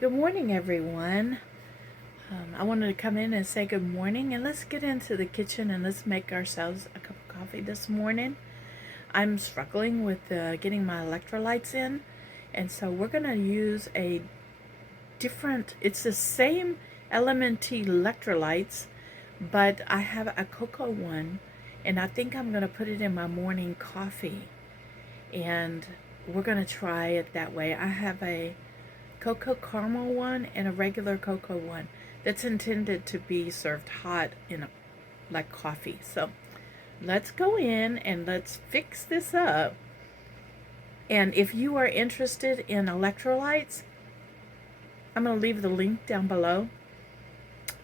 Good morning, everyone. I wanted to come in and say good morning, and let's get into the kitchen and let's make ourselves a cup of coffee this morning. I'm struggling with getting my electrolytes in, and so we're going to use a different, it's the same LMNT electrolytes, but I have a cocoa one, and I think I'm going to put it in my morning coffee, and we're going to try it that way. I have a cocoa caramel one and a regular cocoa one that's intended to be served hot in like coffee. So let's go in and let's fix this up. And if you are interested in electrolytes, I'm going to leave the link down below,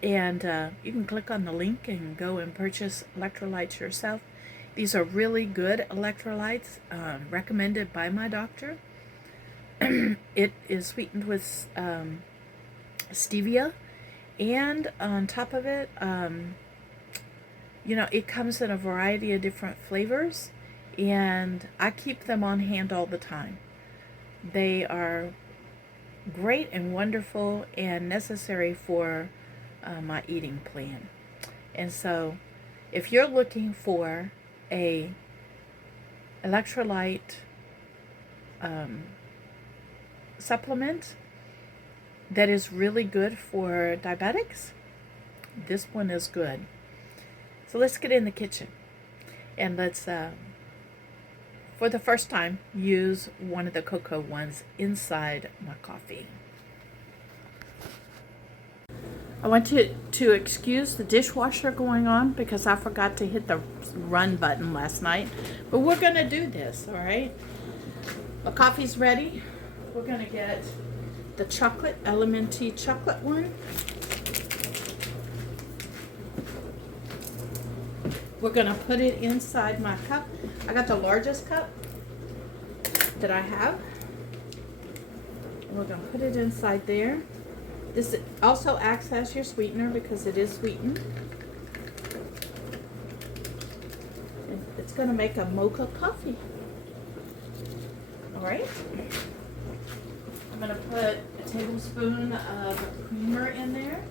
and you can click on the link and go and purchase electrolytes yourself. These are really good electrolytes, recommended by my doctor. It is sweetened with stevia, and on top of it, it comes in a variety of different flavors, and I keep them on hand all the time. They are great and wonderful and necessary for my eating plan. And so if you're looking for a electrolyte supplement that is really good for diabetics, this one is good. So let's get in the kitchen and let's for the first time use one of the cocoa ones inside my coffee. I want you to excuse the dishwasher going on because I forgot to hit the run button last night, but we're going to do this. All right, my coffee's ready. We're going to get the chocolate, LMNT chocolate one. We're going to put it inside my cup. I got the largest cup that I have. And we're going to put it inside there. This also acts as your sweetener because it is sweetened. And it's going to make a mocha coffee. All right. I'm going to put a tablespoon of creamer in there,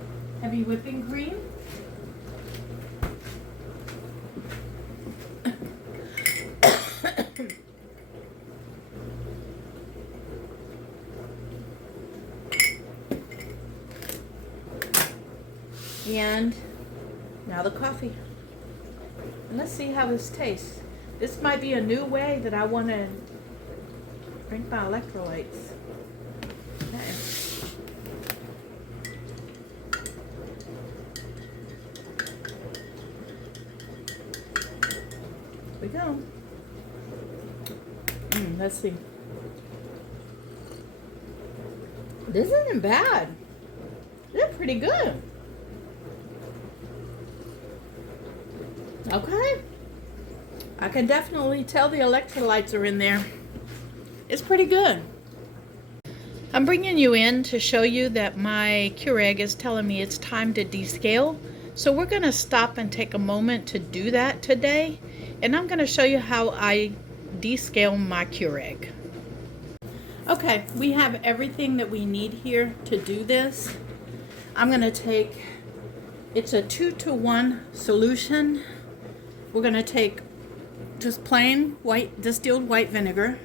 heavy whipping cream. And now the coffee. And let's see how this tastes. This might be a new way that I want to drink my electrolytes. Okay. Here we go. Let's see. This isn't bad. They're pretty good. Okay. I can definitely tell the electrolytes are in there. It's pretty good. I'm bringing you in to show you that my Keurig is telling me it's time to descale. So we're going to stop and take a moment to do that today. And I'm going to show you how I descale my Keurig. Okay, we have everything that we need here to do this. I'm going to take, it's a 2-to-1 solution. We're going to take just plain white distilled white vinegar,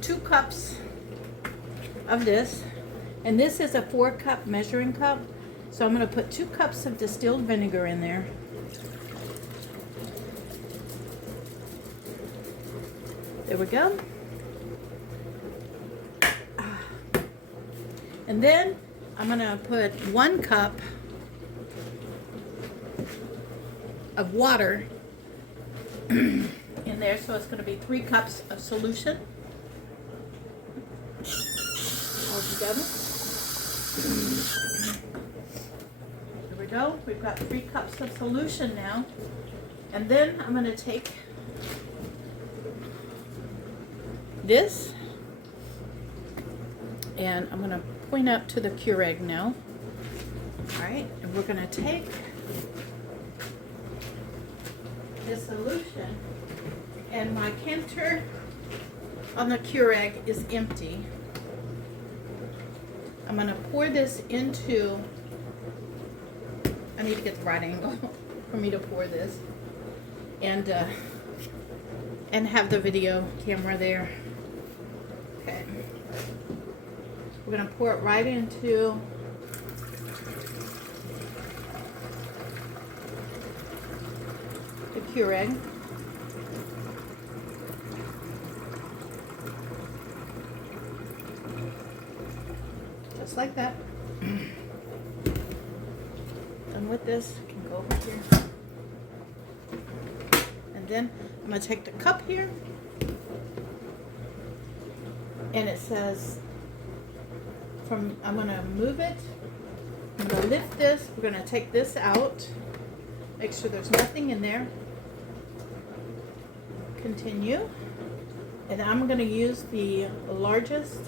2 cups of this, and this is a 4-cup measuring cup, so I'm going to put 2 cups of distilled vinegar in there. There we go. And then I'm going to put 1 cup of water in there, so it's going to be 3 cups of solution all together. There we go. We've got 3 cups of solution now, and then I'm going to take this and I'm going to point up to the Keurig now. All right, and we're going to take this solution, and my canter on the Keurig is empty. I'm going to pour this into, I need to get the right angle for me to pour this, and have the video camera there. Okay. We're going to pour it right into the Keurig. Just like that. Done with this, I can go over here. And then I'm going to take the cup here, and it says, I'm going to move it, I'm going to lift this, we're going to take this out, make sure there's nothing in there, continue, and I'm going to use the largest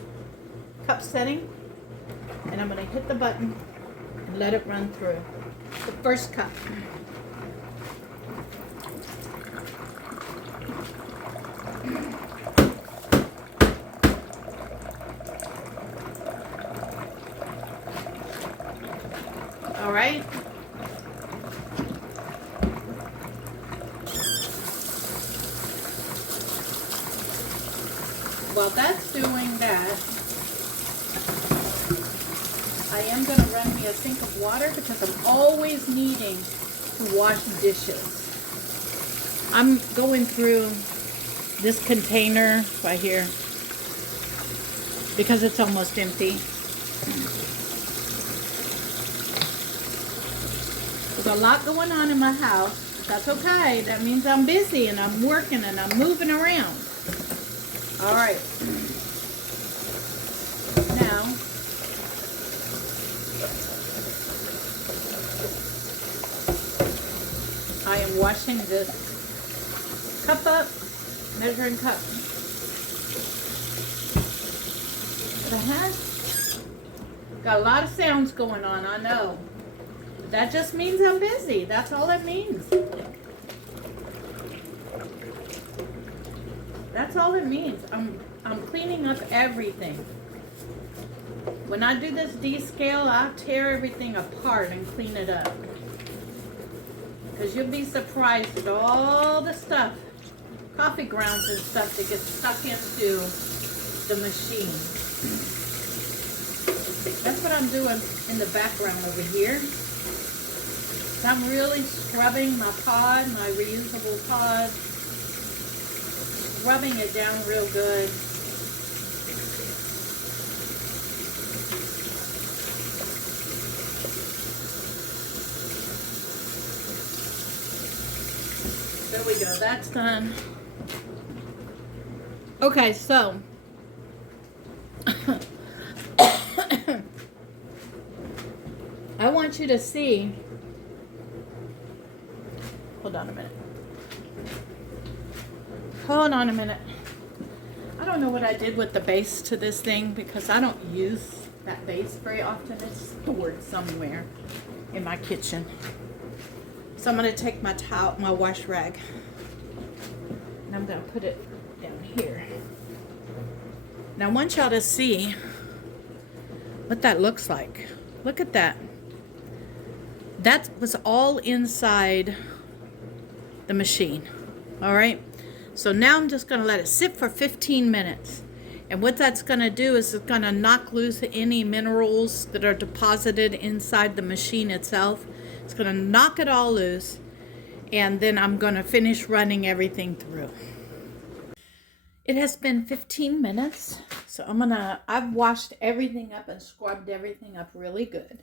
cup setting, and I'm going to hit the button and let it run through the first cup. All right. While that's doing that, I am going to run me a sink of water because I'm always needing to wash dishes. I'm going through this container right here because it's almost empty. There's a lot going on in my house, but that's okay. That means I'm busy and I'm working and I'm moving around. All right. Now, I am washing this cup up, measuring cup. Got a lot of sounds going on, I know. But that just means I'm busy. That's all it means. That's all it means. I'm cleaning up everything. When I do this descale, I tear everything apart and clean it up. Because you'll be surprised at all the stuff, coffee grounds and stuff that gets stuck into the machine. That's what I'm doing in the background over here. I'm really scrubbing my pod, my reusable pod. Rubbing it down real good. There we go, that's done. Okay, so I want you to see, hold on a minute. Hold on a minute. I don't know what I did with the base to this thing because I don't use that base very often. It's stored somewhere in my kitchen. So I'm going to take my towel, my wash rag, and I'm going to put it down here. Now I want y'all to see what that looks like. Look at that. That was all inside the machine. All right. So now I'm just going to let it sit for 15 minutes. And what that's going to do is it's going to knock loose any minerals that are deposited inside the machine itself. It's going to knock it all loose. And then I'm going to finish running everything through. It has been 15 minutes. So I've washed everything up and scrubbed everything up really good.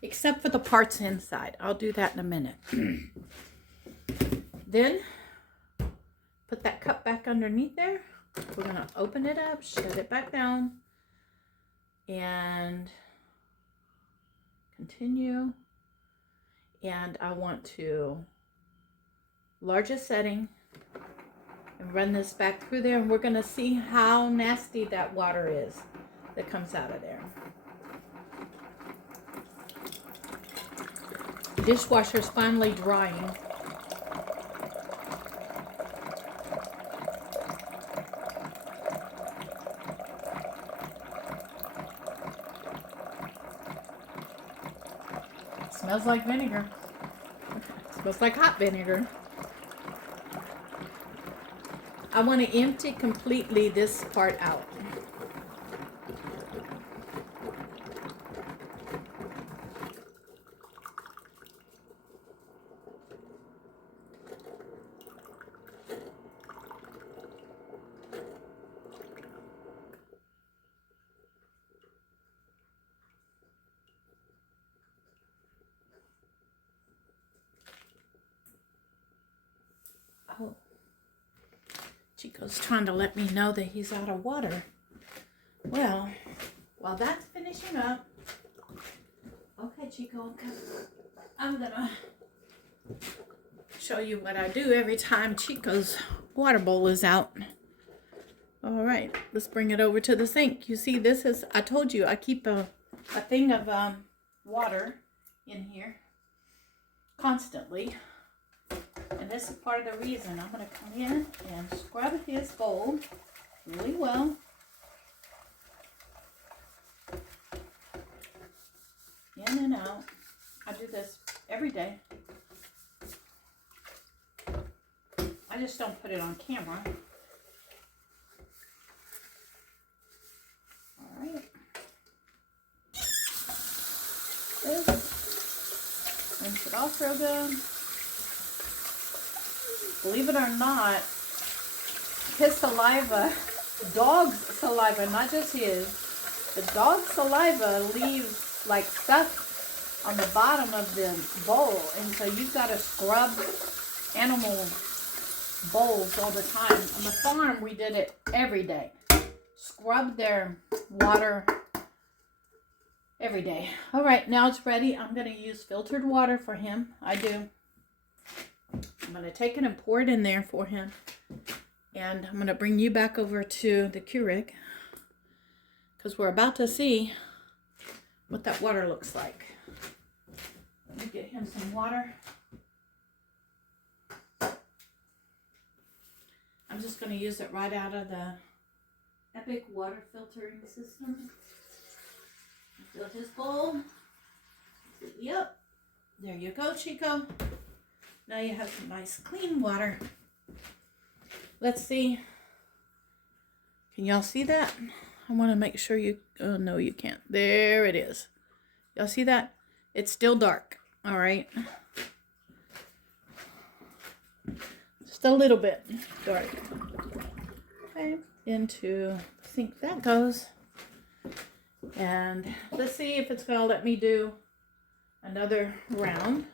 Except for the parts inside. I'll do that in a minute. Then put that cup back underneath there. We're going to open it up, shut it back down, and continue. And I want to largest setting and run this back through there. And we're going to see how nasty that water is that comes out of there. The dishwasher's finally drying. Smells like vinegar. Smells like hot vinegar. I want to empty completely this part out. Oh, Chico's trying to let me know that he's out of water. Well, while that's finishing up, okay, Chico, I'm gonna show you what I do every time Chico's water bowl is out. All right, let's bring it over to the sink. You see, this is, I told you, I keep a thing of water in here constantly. And this is part of the reason. I'm going to come in and scrub his bowl really well. In and out. I do this every day. I just don't put it on camera. Alright. Rinse it off real good. Believe it or not, his saliva, dog's saliva, not just his, the dog's saliva leaves like stuff on the bottom of the bowl. And so you've got to scrub animal bowls all the time. On the farm, we did it every day. Scrub their water every day. All right, now it's ready. I'm going to use filtered water for him. I do. I'm going to take it and pour it in there for him. And I'm going to bring you back over to the Keurig, because we're about to see what that water looks like. Let me get him some water. I'm just going to use it right out of the Epic water filtering system. Fill his bowl. Yep. There you go, Chico. Now you have some nice clean water. Let's see. Can y'all see that? I want to make sure you, oh no, you can't. There it is. Y'all see that? It's still dark. All right. Just a little bit dark. Okay. Into the sink that goes. And let's see if it's going to let me do another round.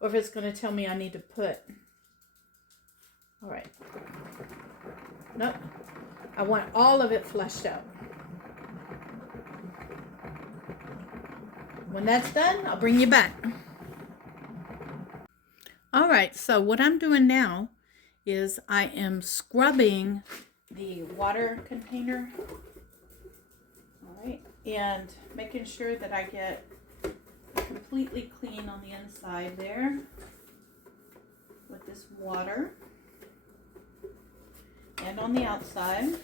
Or if it's going to tell me I need to put. All right. Nope. I want all of it flushed out. When that's done, I'll bring you back. All right. So what I'm doing now is I am scrubbing the water container. All right. And making sure that I get completely clean on the inside there with this water, and on the outside.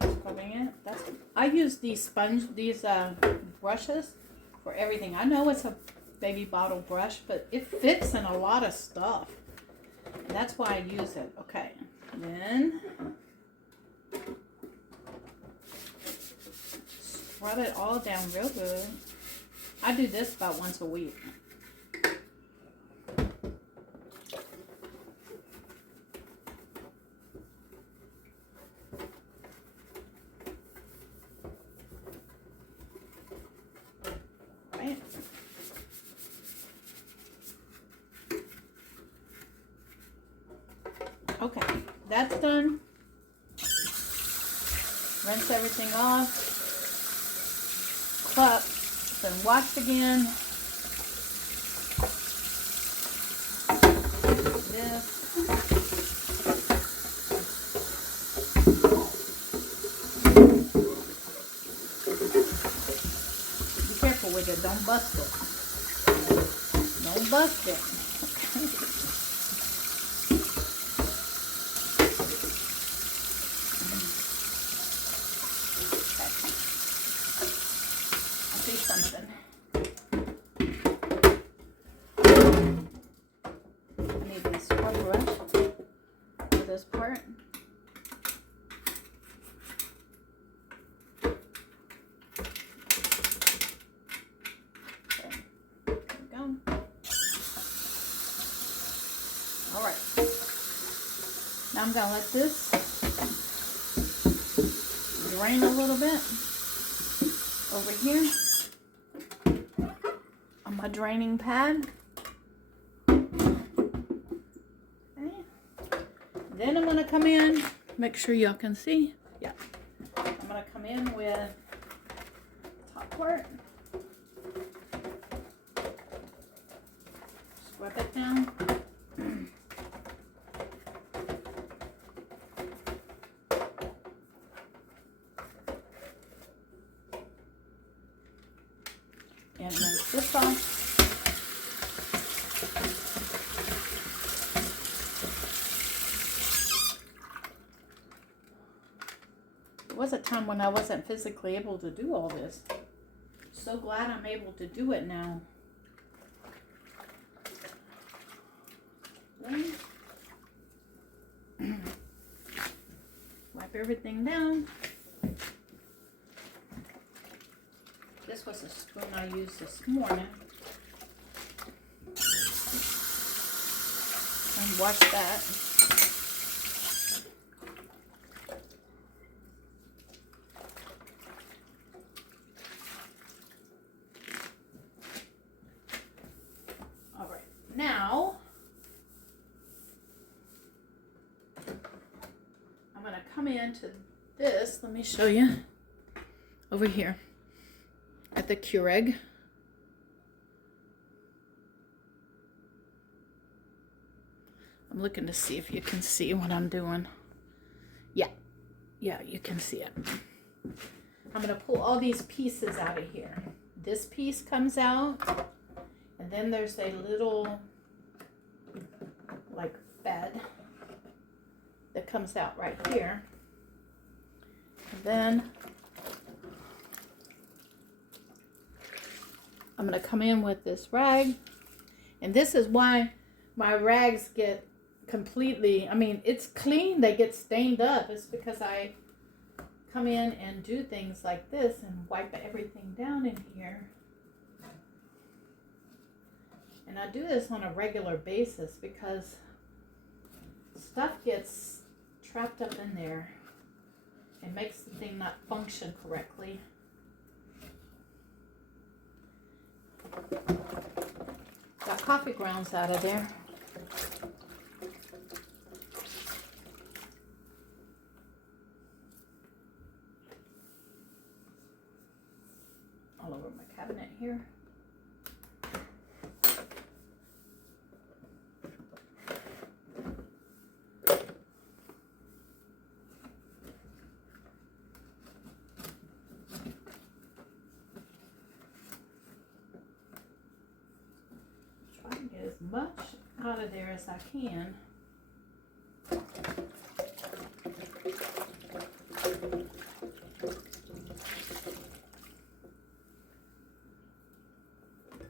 Scrubbing it. I use these brushes for everything. I know it's a baby bottle brush, but it fits in a lot of stuff. That's why I use it. Okay, then rub it all down real good. I do this about once a week. Right. Okay, that's done. Rinse everything off. Up, then wash again. This. Be careful with it, don't bust it. Don't bust it. something. I need the scrub brush for this part. Okay, there we go. All right. Now I'm gonna let this drain a little bit over here on my draining pad. Okay. Then I'm gonna come in, make sure y'all can see. Yeah. I'm gonna come in with the top part. Scrub it down. And rinse this off. There was a time when I wasn't physically able to do all this. So glad I'm able to do it now. Wipe everything down. This was a spoon I used this morning. And wash that. All right, now I'm going to come into this. Let me show you over here. At the Keurig. I'm looking to see if you can see what I'm doing. Yeah, you can see it. I'm going to pull all these pieces out of here. This piece comes out, and then there's a little, like, bed that comes out right here. And then I'm going to come in with this rag, and this is why my rags get completely, I mean, it's clean, they get stained up. It's because I come in and do things like this and wipe everything down in here. And I do this on a regular basis because stuff gets trapped up in there and makes the thing not function correctly. Got coffee grounds out of there. All over my cabinet here. As much out of there as I can.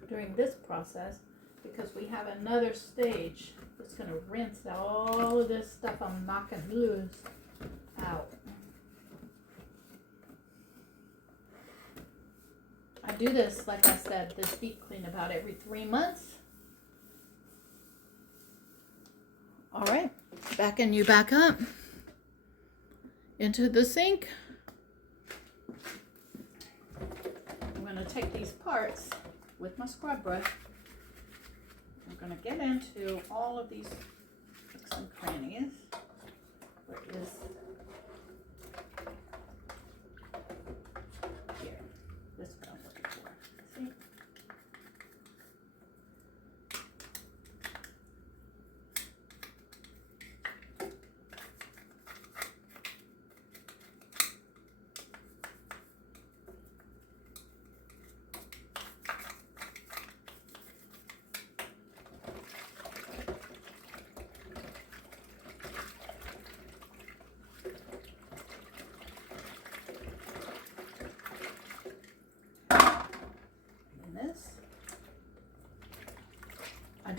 During this process, because we have another stage that's going to rinse all of this stuff I'm knocking loose out. I do this, like I said, this deep clean about every 3 months. All right, backing you back up into the sink. I'm going to take these parts with my scrub brush. I'm going to get into all of these nooks and crannies. Where is here? This is what I'm looking for. See?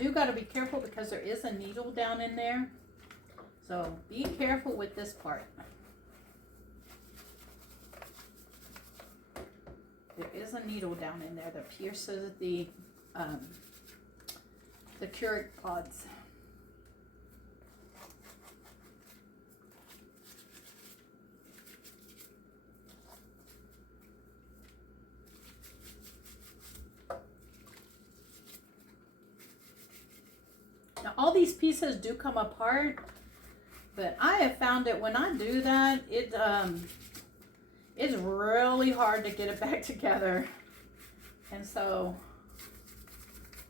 do got to be careful because there is a needle down in there. So be careful with this part. There is a needle down in there that pierces the Keurig pods. Now all these pieces do come apart, but I have found that when I do that, it's really hard to get it back together. And so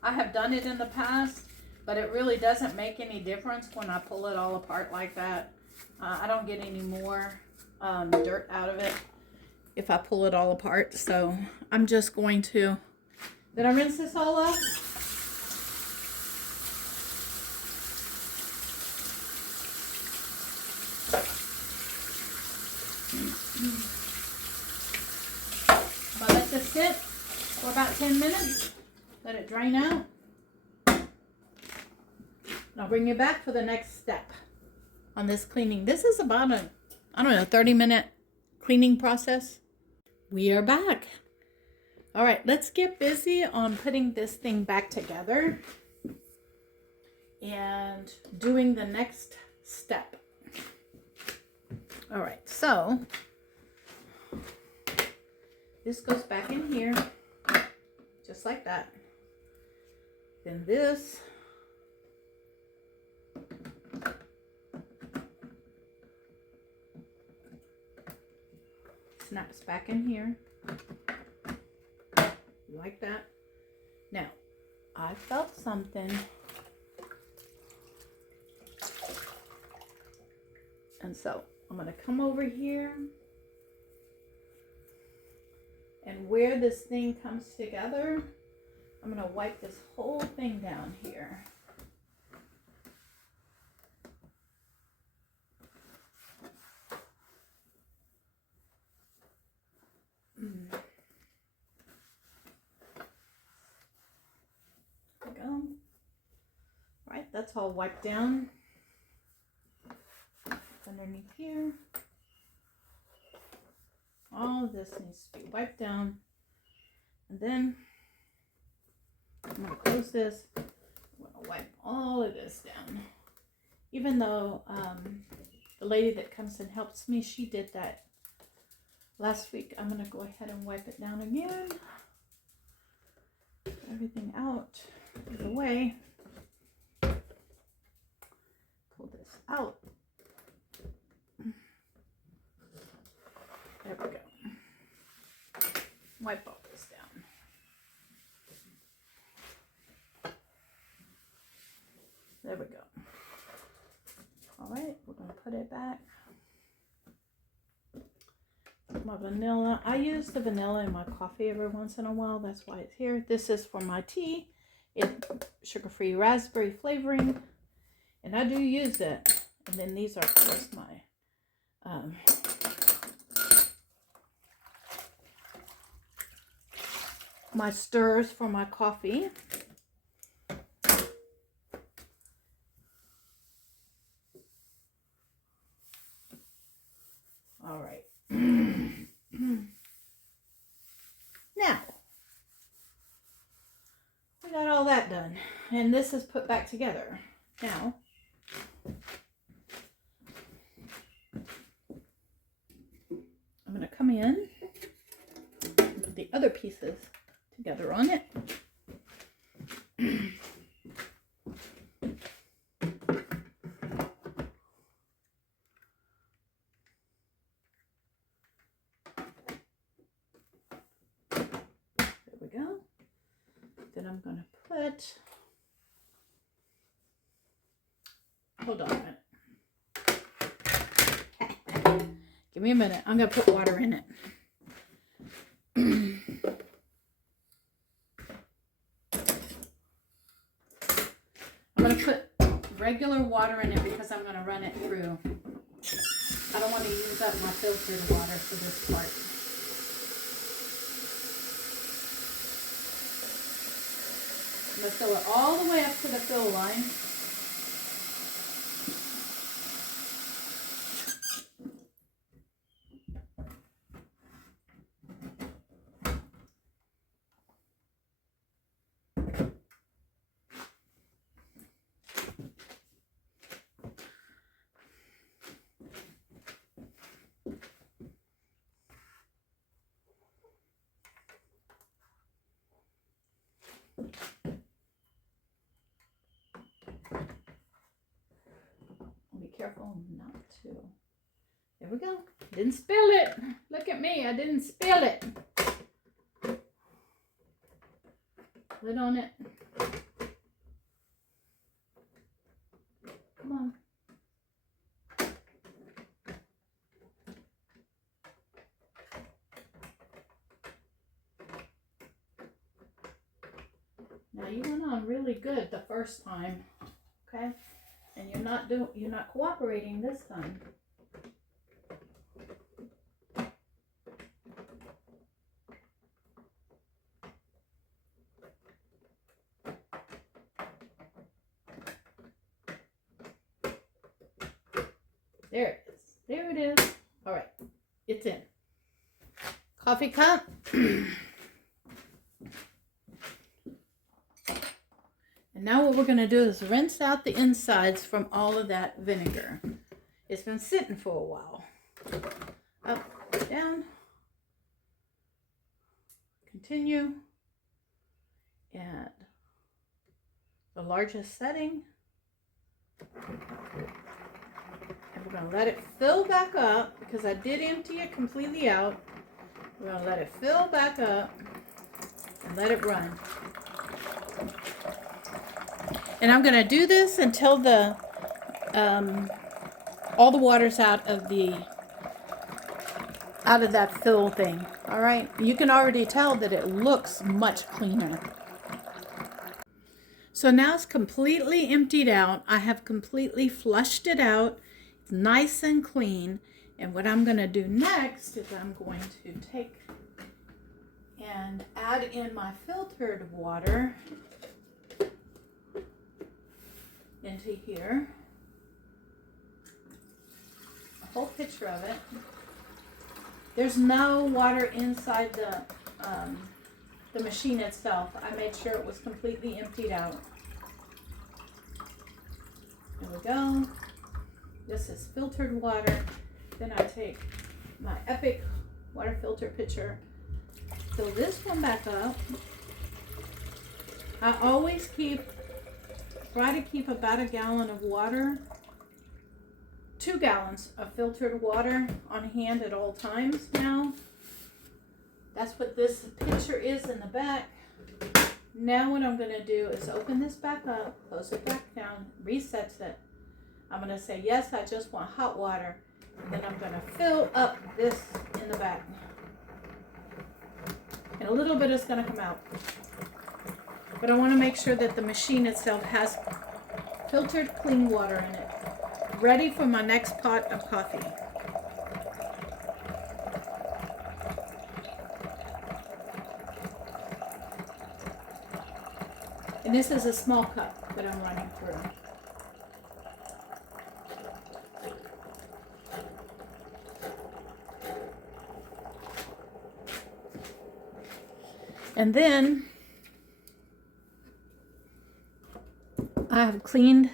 I have done it in the past, but it really doesn't make any difference when I pull it all apart like that. I don't get any more dirt out of it if I pull it all apart. So I'm just going to, did I rinse this all off? But let this sit for about 10 minutes. Let it drain out. And I'll bring you back for the next step on this cleaning. This is about a, 30-minute cleaning process. We are back. All right, let's get busy on putting this thing back together and doing the next step. All right, so this goes back in here, just like that. Then this snaps back in here, like that. Now, I felt something, and so I'm going to come over here, and where this thing comes together, I'm going to wipe this whole thing down here. There we go. All right, that's all wiped down. Underneath here. All of this needs to be wiped down. And then I'm going to close this. I'm going to wipe all of this down. Even though the lady that comes and helps me, she did that last week, I'm going to go ahead and wipe it down again. Get everything out of the way. Pull this out. There we go. Wipe all this down. There we go. All right, we're going to put it back. My vanilla. I use the vanilla in my coffee every once in a while. That's why it's here. This is for my tea. It's sugar-free raspberry flavoring. And I do use it. And then these are, of course, my stirs for my coffee. All right. Now, we got all that done. And this is put back together. Now, I'm going to come in and put the other pieces together on it. There we go. Then I'm going to put, hold on a minute. Give me a minute. I'm going to put water in it. I'm going to put regular water in it because I'm going to run it through. I don't want to use up my filtered water for this part. I'm going to fill it all the way up to the fill line. Be careful not to. There we go. Didn't spill it. Look at me. I didn't spill it. Lid on it. Come on. Now you went on really good the first time, okay? And you're not cooperating this time. There it is. There it is. All right. It's in. Coffee cup. And now what we're going to do is rinse out the insides from all of that vinegar. It's been sitting for a while. Up, down. Continue. At the largest setting. And we're going to let it fill back up because I did empty it completely out. We're going to let it fill back up and let it run. And I'm going to do this until the all the water's out of that fill thing. All right, you can already tell that it looks much cleaner. So now it's completely emptied out. I have completely flushed it out. It's nice and clean. And what I'm going to do next is I'm going to take and add in my filtered water into here, a whole pitcher of it. There's no water inside the machine itself. I made sure it was completely emptied out. There we go. This is filtered water. Then I take my Epic water filter pitcher, fill this one back up. I always try to keep about a gallon of water, 2 gallons of filtered water on hand at all times now. That's what this pitcher is in the back. Now what I'm going to do is open this back up, close it back down, resets it. I'm going to say, yes, I just want hot water. And then I'm going to fill up this in the back. And a little bit is going to come out. But I want to make sure that the machine itself has filtered clean water in it, ready for my next pot of coffee. And this is a small cup that I'm running through. And then I have cleaned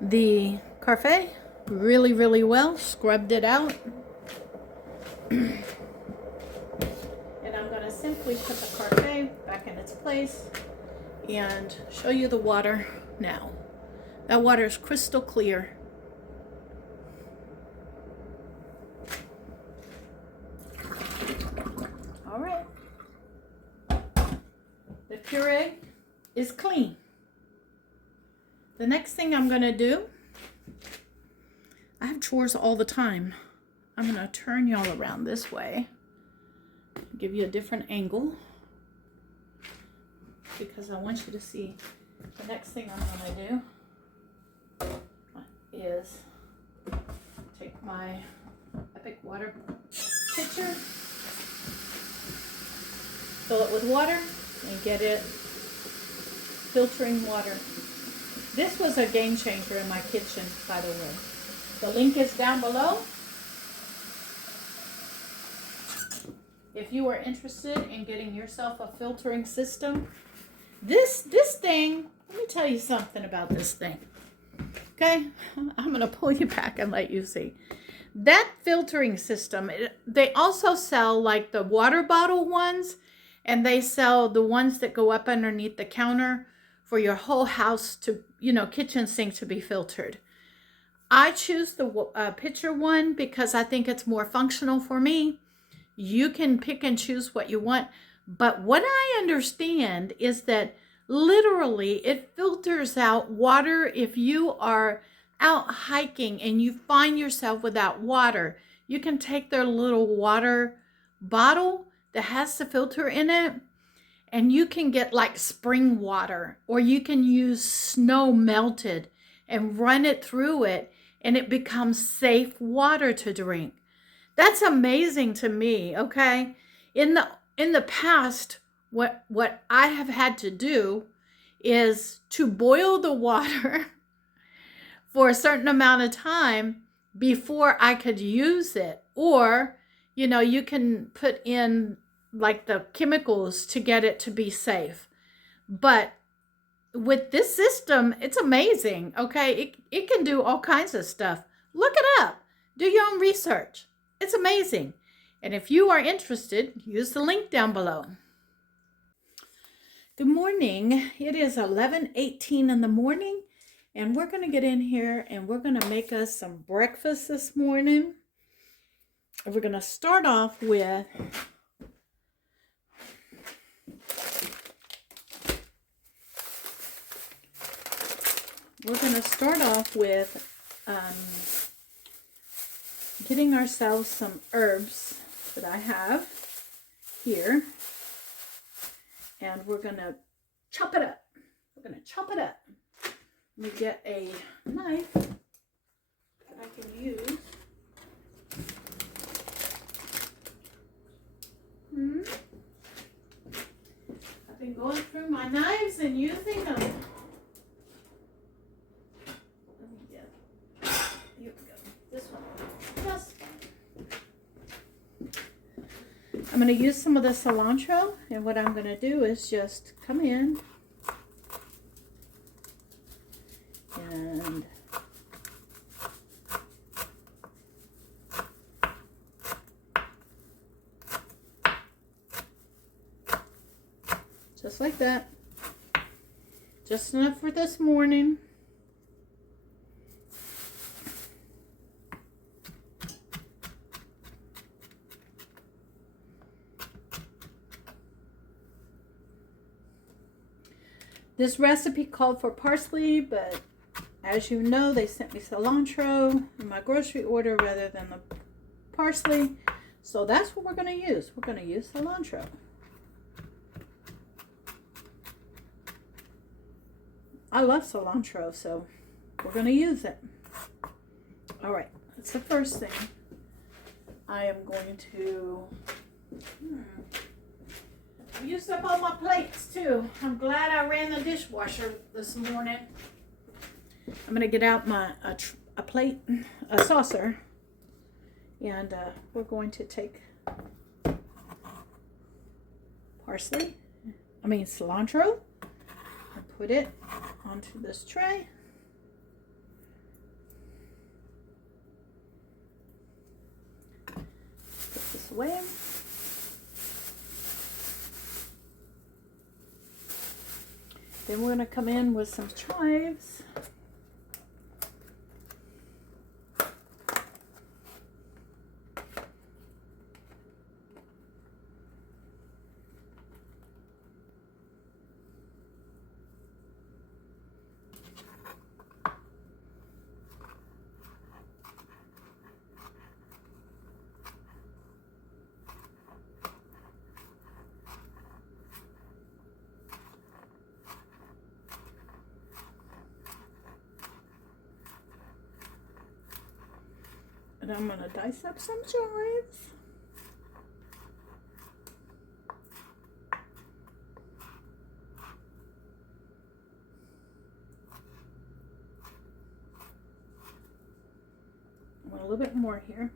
the Keurig really, really well, scrubbed it out. And I'm going to simply put the Keurig back in its place and show you the water now. That water is crystal clear. All right. The Keurig is clean. The next thing I'm going to do, I have chores all the time. I'm going to turn y'all around this way, give you a different angle, because I want you to see the next thing I'm going to do is take my Epic water pitcher, fill it with water, and get it filtering water. This was a game changer in my kitchen, by the way. The link is down below. If you are interested in getting yourself a filtering system, this thing, let me tell you something about this thing. Okay, I'm going to pull you back and let you see. That filtering system, they also sell like the water bottle ones, and they sell the ones that go up underneath the counter for your whole house to, kitchen sink to be filtered. I choose the pitcher one because I think it's more functional for me. You can pick and choose what you want. But what I understand is that literally it filters out water if you are out hiking and you find yourself without water. You can take their little water bottle that has the filter in it, and you can get like spring water, or you can use snow melted and run it through it, and it becomes safe water to drink. That's amazing to me, okay? In the past, what I have had to do is to boil the water for a certain amount of time before I could use it. Or, you can put in like the chemicals to get it to be safe. But with this system, it's amazing, okay? It can do all kinds of stuff. Look it up. Do your own research. It's amazing. And if you are interested, use the link down below. Good morning. It is 11:18 in the morning, and we're going to get in here and we're going to make us some breakfast this morning. We're going to start off with getting ourselves some herbs that I have here, and we're going to chop it up. Let me get a knife that I can use. I've been going through my knives and using them. Here we go. This one. Just fine. I'm going to use some of the cilantro, and what I'm going to do is just come in and just like that. Just enough for this morning. This recipe called for parsley, but as you know, they sent me cilantro in my grocery order rather than the parsley. So that's what we're going to use. We're going to use cilantro. I love cilantro, so we're going to use it. All right, that's the first thing. I am going to... I used up all my plates too. I'm glad I ran the dishwasher this morning. I'm going to get out my a plate, a saucer, and we're going to take cilantro, and put it onto this tray. Put this away. Then we're going to come in with some chives. And I'm going to dice up some chives. want a little bit more here.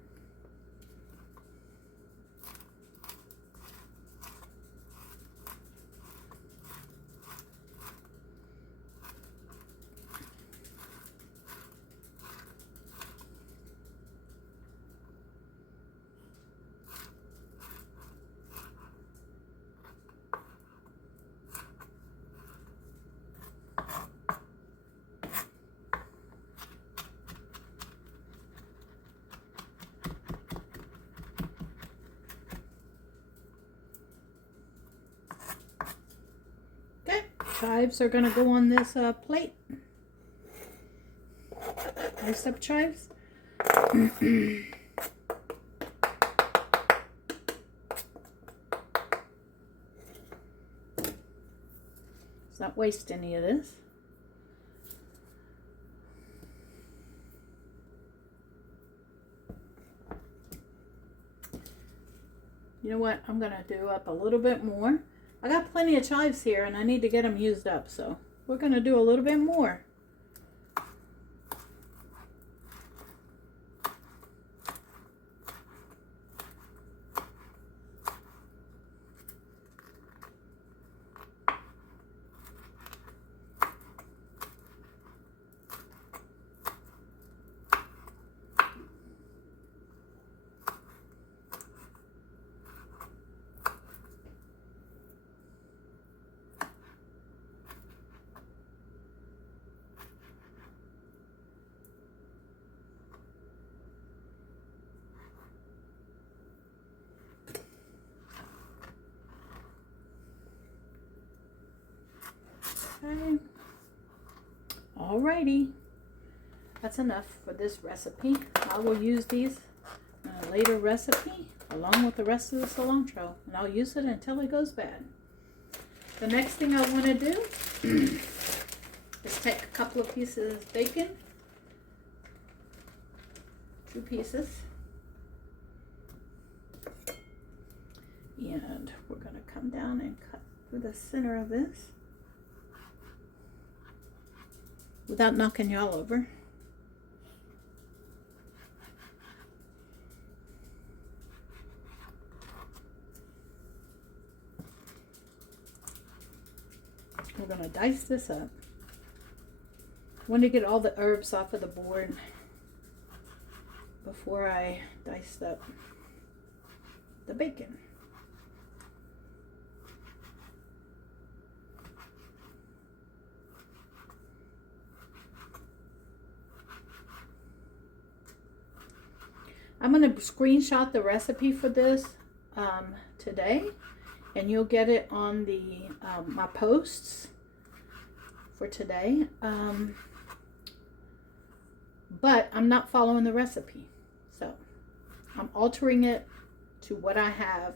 Chives are going to go on this plate. Diced up chives. Let's not waste any of this. You know what? I'm going to do up a little bit more. I got plenty of chives here and I need to get them used up, so we're going to do a little bit more. Okay. Alrighty, that's enough for this recipe. I will use these in a later recipe along with the rest of the cilantro, and I'll use it until it goes bad. The next thing I want to do is take a couple of pieces of bacon, 2 pieces, and we're going to come down and cut through the center of this without knocking you all over. We're going to dice this up. I want to get all the herbs off of the board before I dice up the bacon. I'm going to screenshot the recipe for this today, and you'll get it on the my posts for today. But I'm not following the recipe, so I'm altering it to what I have,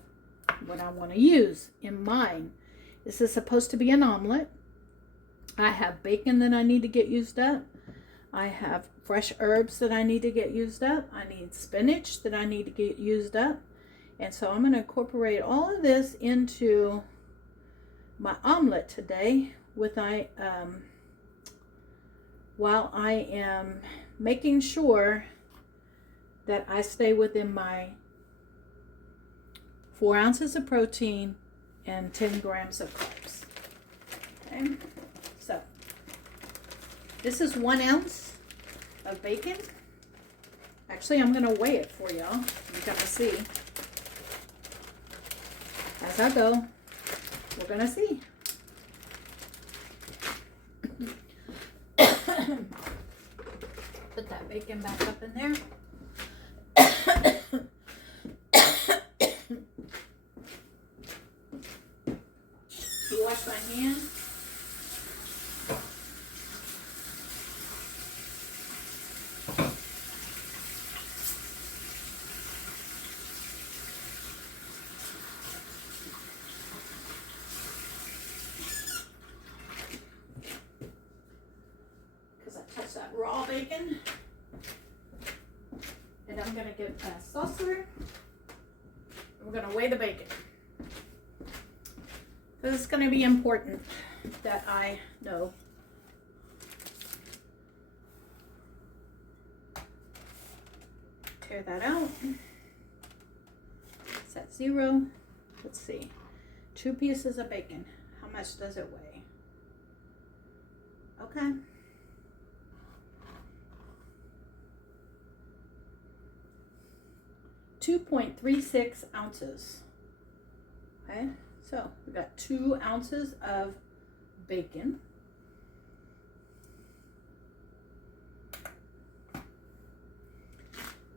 what I want to use in mind. This is supposed to be an omelet. I have bacon that I need to get used up. I have fresh herbs that I need to get used up. I need spinach that I need to get used up. And so I'm going to incorporate all of this into my omelet today while I am making sure that I stay within my 4 ounces of protein and 10 grams of carbs. Okay, so this is 1 ounce of bacon. Actually, I'm going to weigh it for y'all. You're going to see. As I go, we're going to see. Put that bacon back up in there. You wash my hand. Raw bacon, and I'm going to get a saucer. We're going to weigh the bacon. This is going to be important that I know. clear that out. It's at 0. Let's see. 2 pieces of bacon. How much does it weigh? Okay. 2.36 ounces. Okay, so we got 2 ounces of bacon.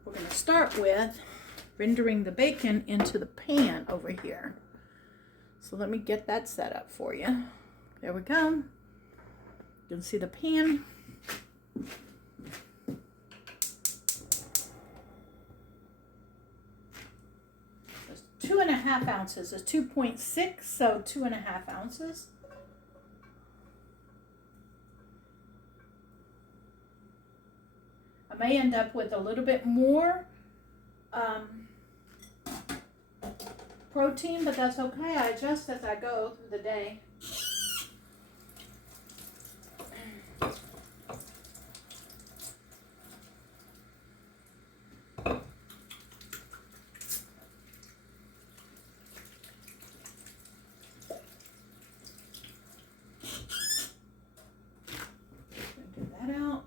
We're going to start with rendering the bacon into the pan over here. So let me get that set up for you. There we go. You can see the pan. It's 2.5 ounces. It's 2.6, so 2.5 ounces. I may end up with a little bit more protein, but that's okay. I adjust as I go through the day. Do that out.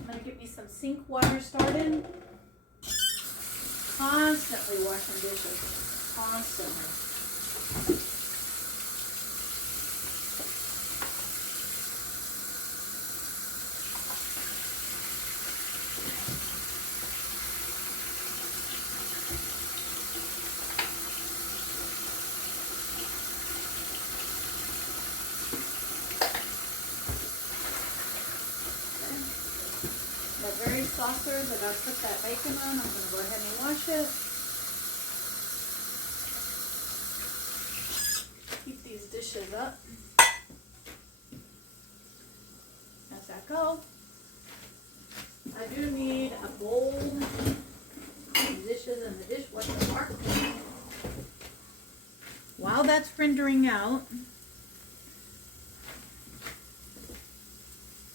I'm gonna get me some sink water started. Constantly washing dishes. Constantly. Very saucer that I put that bacon on, I'm going to go ahead and wash it. Keep these dishes up as I go. I do need a bowl, dishes in the dishwasher bar. While that's rendering out,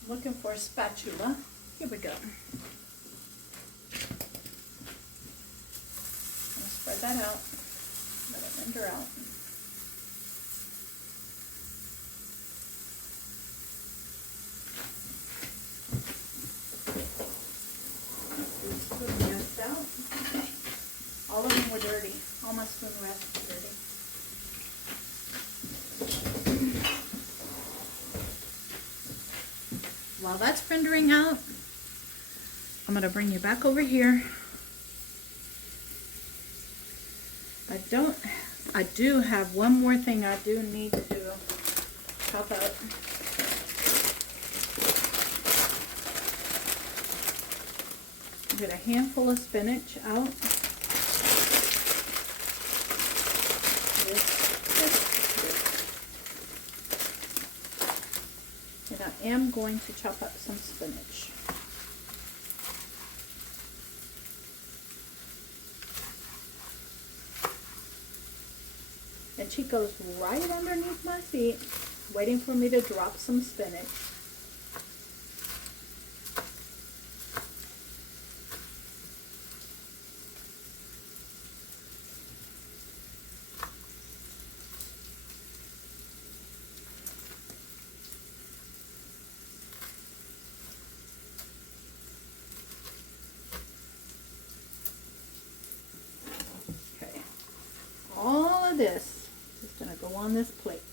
I'm looking for a spatula. Here we go. I'm going to spread that out. Let it render out. Spoon rest out. All of them were dirty. All my spoon rests were dirty. While that's rendering out, I'm going to bring you back over here. I do have one more thing I do need to chop up. Get a handful of spinach out. And I am going to chop up some spinach. And she goes right underneath my feet, waiting for me to drop some spinach. Okay, all of this going to go on this plate,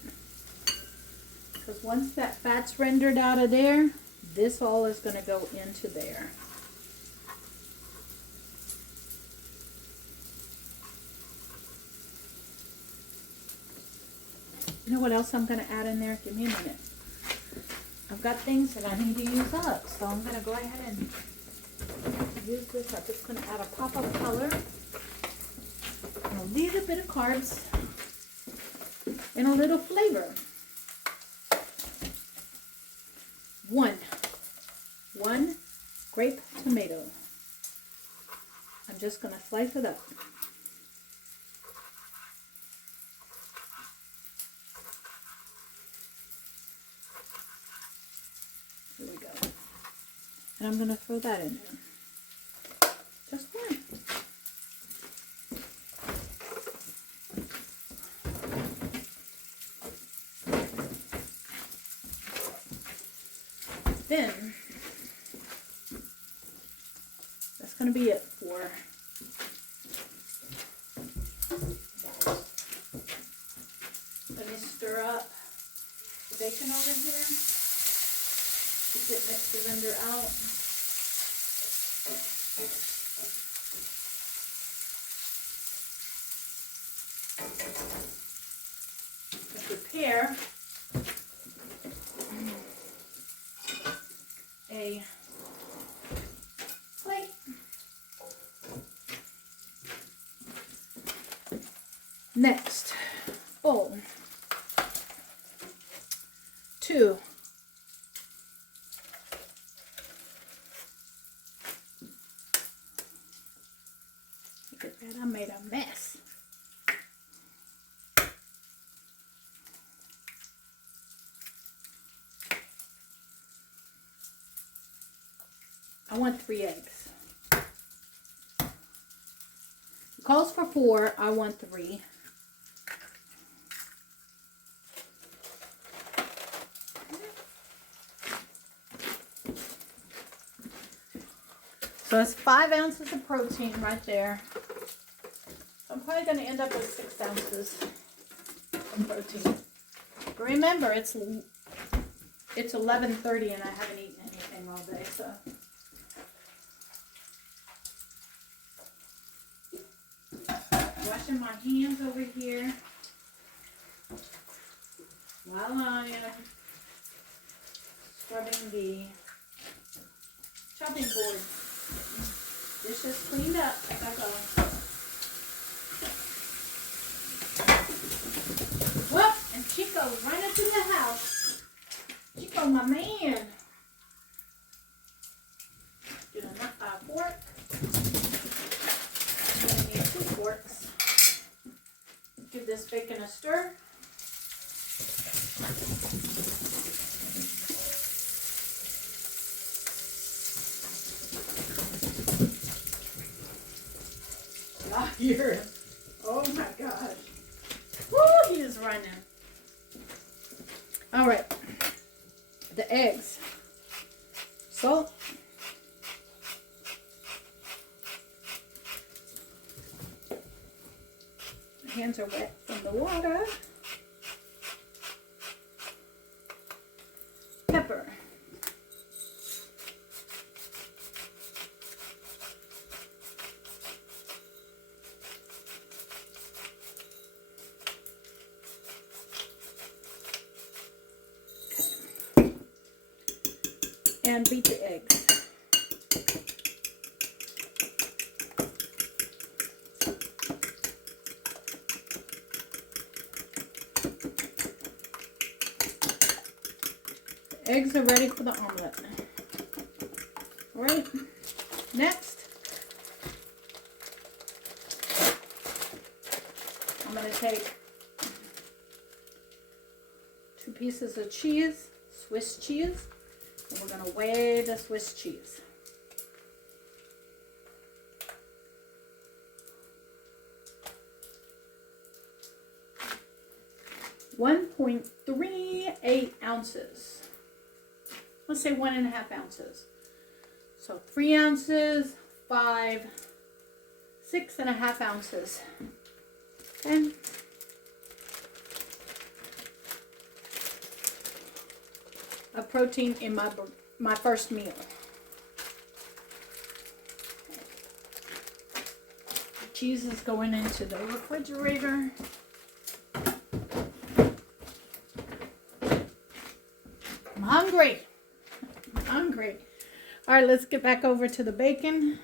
because once that fat's rendered out of there, this all is going to go into there. You know what else I'm going to add in there? Give me a minute. I've got things that I need to use up, so I'm going to go ahead and use this. I'm just going to add a pop of color and a little bit of carbs and a little flavor. One grape tomato. I'm just going to slice it up. And I'm going to throw that in there. Just one. Then, that's going to be it for that. Let me stir up the bacon over here. Get it mixed to render out. Prepare a plate. Next, bowl. 2 look at that, I made a mess. I want 3 eggs. It calls for 4. I want 3. So it's 5 ounces of protein right there. So I'm probably going to end up with 6 ounces of protein. But remember, it's 11:30 and I haven't eaten anything all day, so. Washing my hands over here while I am scrubbing the chopping board. Dishes cleaned up as I go. Whoop! And Chico's running to the house. Chico, my man. Get a fork. I'm going to need 2 forks. Give this bacon a stir. Here. Oh my gosh. Woo, he is running. All right. The eggs. Salt. My hands are wet from the water. Pepper. And beat the eggs. The eggs are ready for the omelette. All right, next, I'm going to take 2 pieces of cheese, Swiss cheese. And we're going to weigh the Swiss cheese. .38 ounces. Let's say 1.5 ounces. So 3 ounces, 5, 6.5 ounces. Okay. Of protein in my first meal. Cheese is going into the refrigerator. I'm hungry. I'm hungry. All right, let's get back over to the bacon.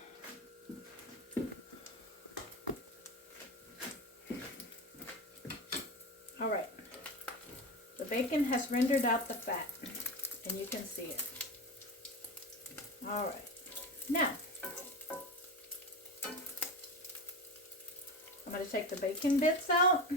All right. The bacon has rendered out the fat. And you can see it. All right. Now, I'm going to take the bacon bits out.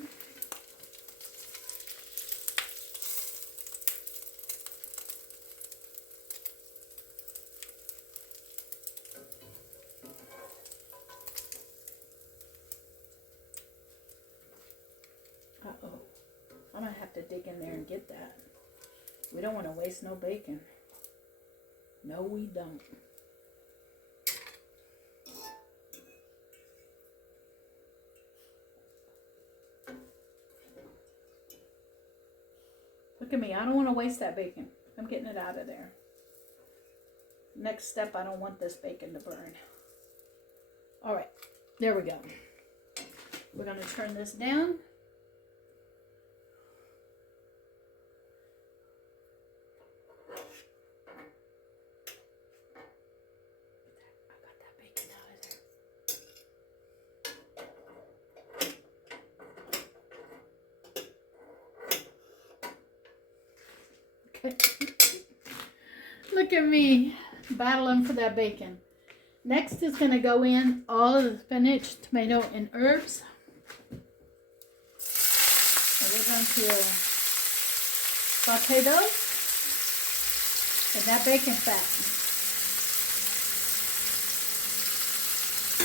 dig in there and get that. We don't want to waste no bacon. No, we don't. Look at me. I don't want to waste that bacon. I'm getting it out of there. Next step, I don't want this bacon to burn. All right. There we go. We're going to turn this down. I got that bacon out of there. Okay. Look at me battling for that bacon. Next is going to go in all of the spinach, tomato, and herbs. And we're going to saute those in that bacon fat.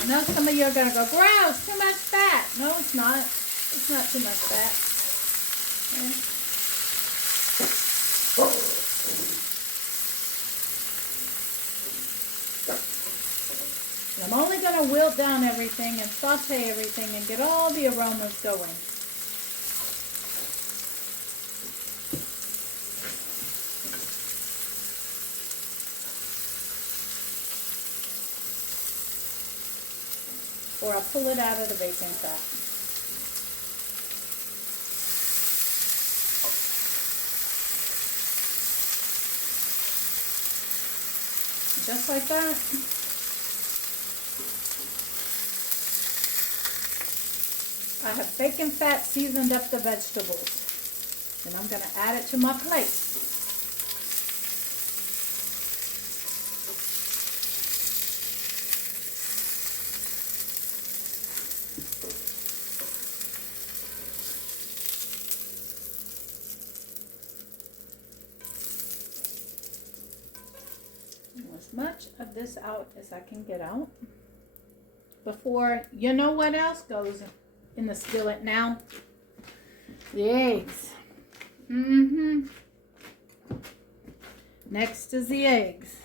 I know some of you are going to go, gross, too much fat. No, it's not. It's not too much fat. Okay. I'm only going to wilt down everything and saute everything and get all the aromas going. Or I'll pull it out of the bacon fat. Just like that. I have bacon fat seasoned up the vegetables. And I'm going to add it to my plate. As much of this out as I can get out before, you know what else goes in the skillet now? The eggs. Next is the eggs.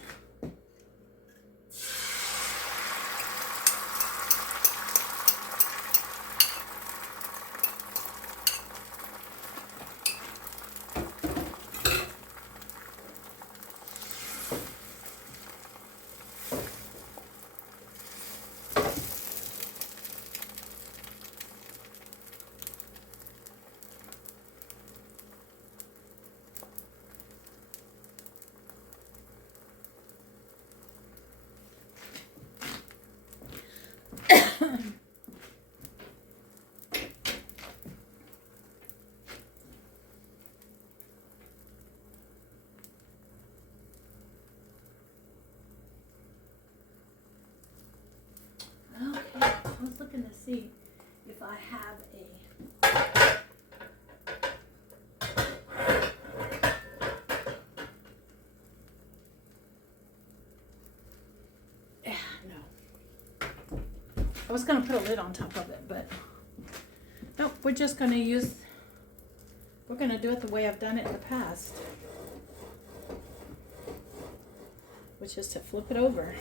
I was looking to see if I have no. I was going to put a lid on top of it, but nope, we're just going to we're going to do it the way I've done it in the past, which is to flip it over.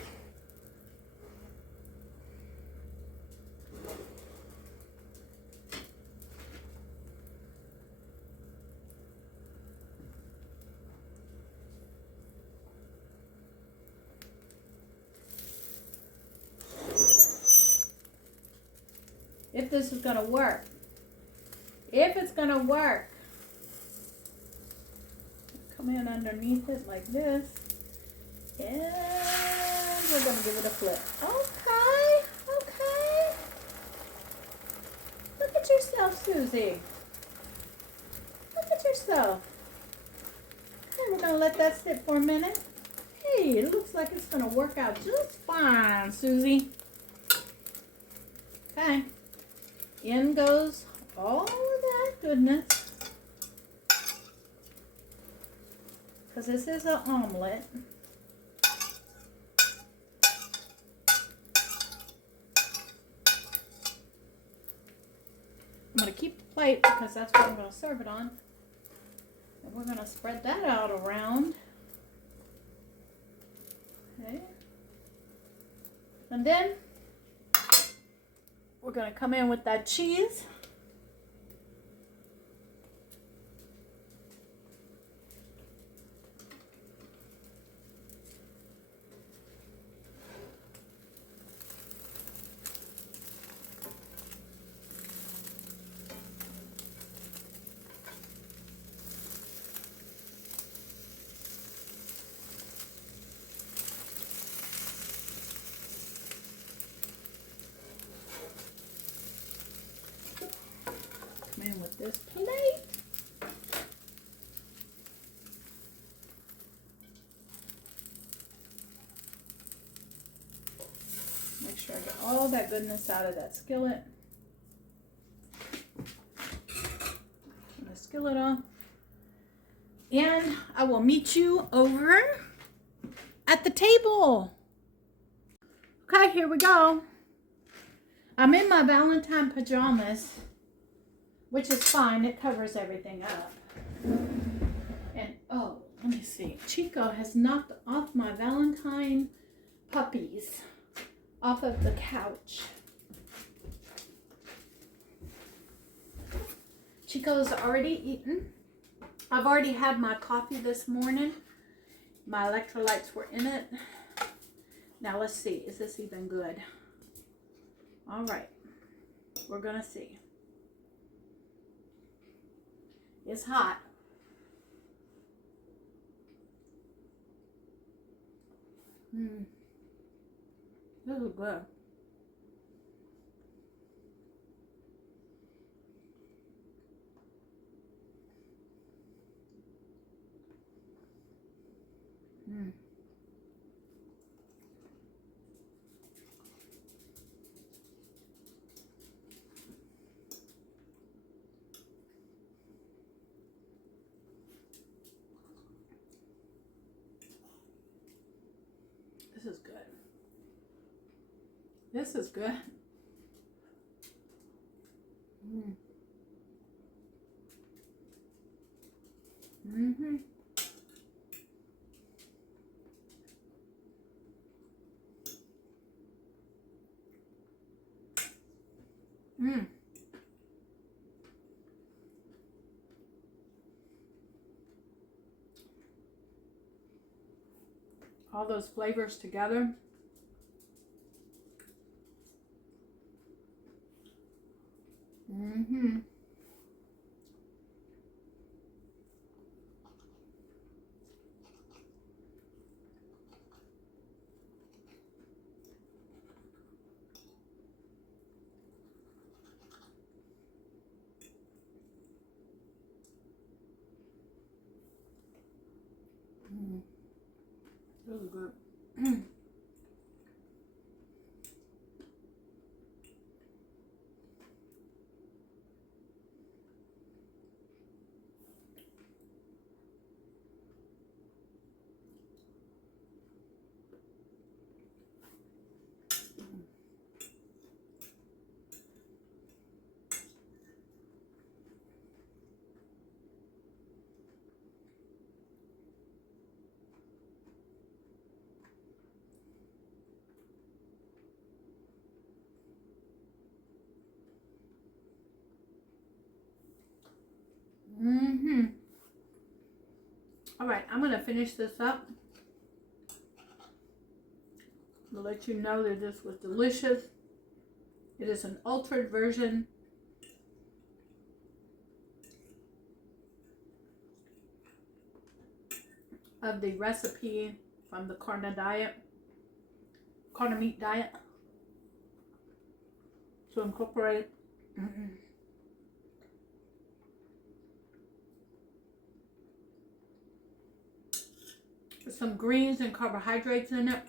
If this is going to work. If it's going to work. Come in underneath it like this. And we're going to give it a flip. Okay. Okay. Look at yourself, Susie. Look at yourself. Okay, we're going to let that sit for a minute. Hey, it looks like it's going to work out just fine, Susie. Okay. In goes all of that goodness. Because this is an omelet. I'm going to keep the plate because that's what I'm going to serve it on. we're going to spread that out around. Okay. And then we're going to come in with that cheese. In with this plate. Make sure I get all that goodness out of that skillet. Turn the skillet off. And I will meet you over at the table. Okay, here we go. I'm in my Valentine pajamas, which is fine. It covers everything up. And oh, let me see. Chico has knocked off my Valentine puppies off of the couch. Chico's already eaten. I've already had my coffee this morning. My electrolytes were in it. Now let's see. Is this even good? All right. We're going to see. It's hot. This is good. This is good. This is good. All those flavors together. Really good. All right, I'm going to finish this up. To let you know that this was delicious. It is an altered version of the recipe from the carne meat diet to incorporate some greens and carbohydrates in it,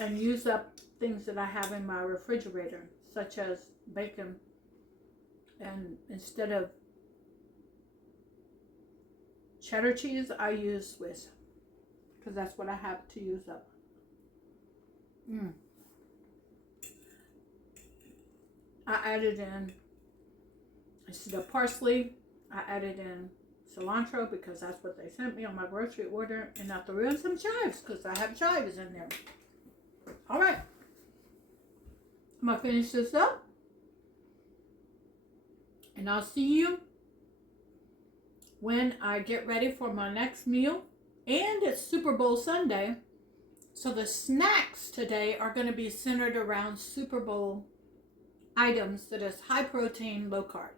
and use up things that I have in my refrigerator, such as bacon. And instead of cheddar cheese, I use Swiss, because that's what I have to use up. I added in, instead of parsley, I added in cilantro because that's what they sent me on my grocery order, and I threw in some chives because I have chives in there. All right, I'm gonna finish this up, and I'll see you when I get ready for my next meal. And it's Super Bowl Sunday, so the snacks today are going to be centered around Super Bowl items that is high protein, low carb.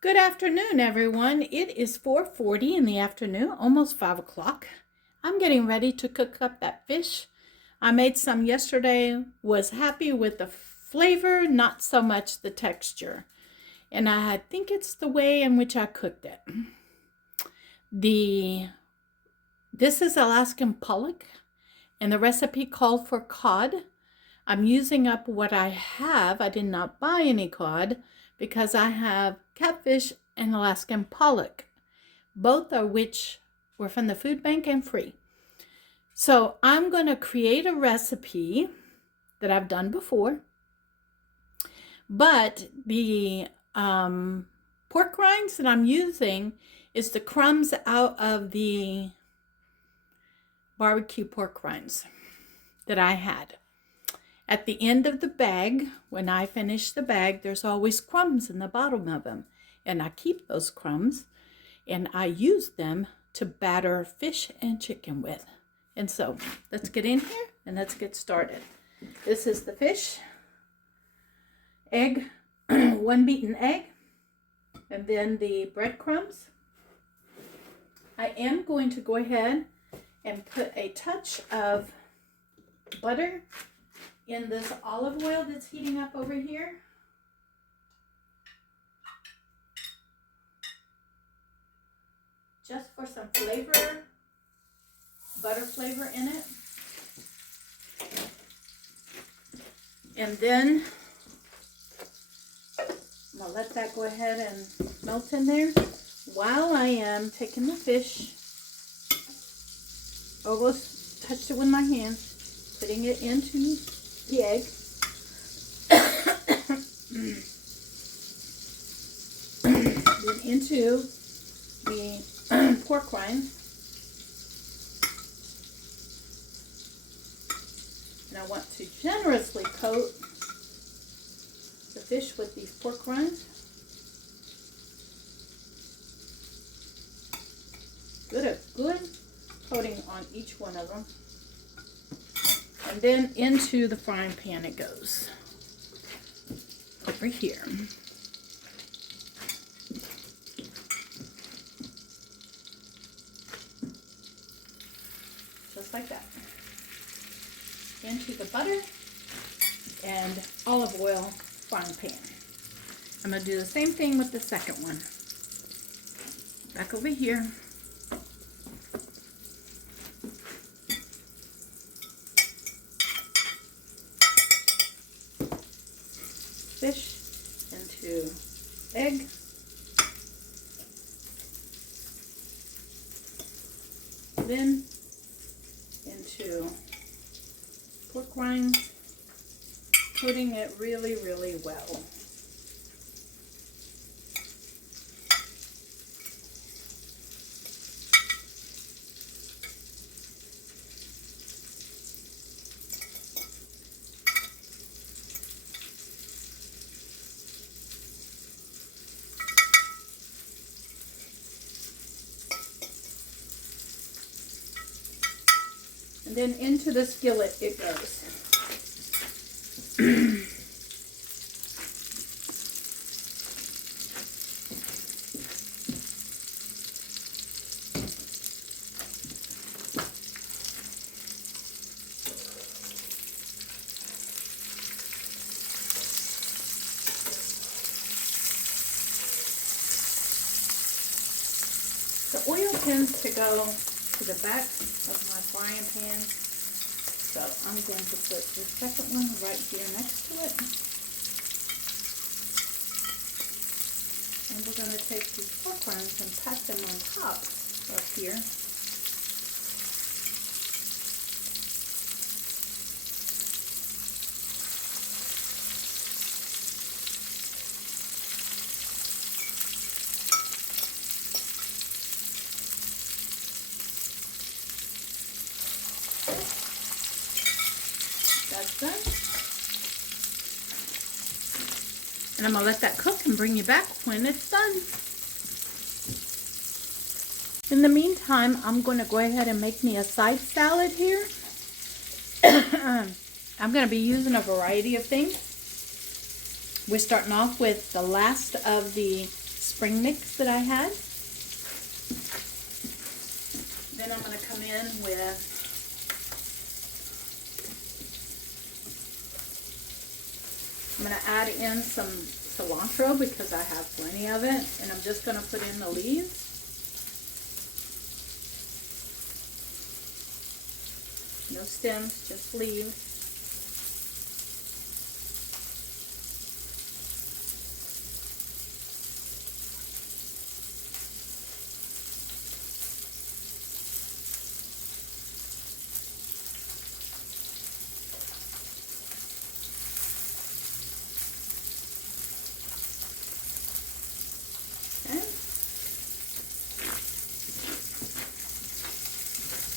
Good afternoon, everyone. It is 4:40 in the afternoon, almost 5 o'clock. I'm getting ready to cook up that fish. I made some yesterday, was happy with the flavor, not so much the texture. And I think it's the way in which I cooked it. This is Alaskan pollock, and the recipe called for cod. I'm using up what I have. I did not buy any cod because I have catfish and Alaskan pollock, both of which were from the food bank and free. So I'm going to create a recipe that I've done before, but the pork rinds that I'm using is the crumbs out of the barbecue pork rinds that I had. At the end of the bag, when I finish the bag, there's always crumbs in the bottom of them. And I keep those crumbs and I use them to batter fish and chicken with. And so let's get in here and let's get started. This is the fish, egg, one beaten egg, and then the breadcrumbs. I am going to go ahead and put a touch of butter in this olive oil that's heating up over here. Just for some flavor, butter flavor in it. And then I'm gonna let that go ahead and melt in there while I am taking the fish, almost touched it with my hand, putting it into the egg. Then into the pork rind. And I want to generously coat the fish with these pork rinds. A good coating on each one of them. And then into the frying pan it goes. Over here. Just like that. Into the butter and olive oil frying pan. I'm going to do the same thing with the second one. Back over here. Fish into egg. Then into pork rind, coating it really, really well. And then into the skillet it goes. The oil tends to go to the back of my frying pan, so I'm going to put the second one right here next to it. And we're going to take these pork rinds and pat them on top up here. And I'm going to let that cook and bring you back when it's done. In the meantime, I'm going to go ahead and make me a side salad here. I'm going to be using a variety of things. We're starting off with the last of the spring mix that I had. Then I'm going to come in with I'm going to add in some cilantro because I have plenty of it, and I'm just going to put in the leaves. No stems, just leaves.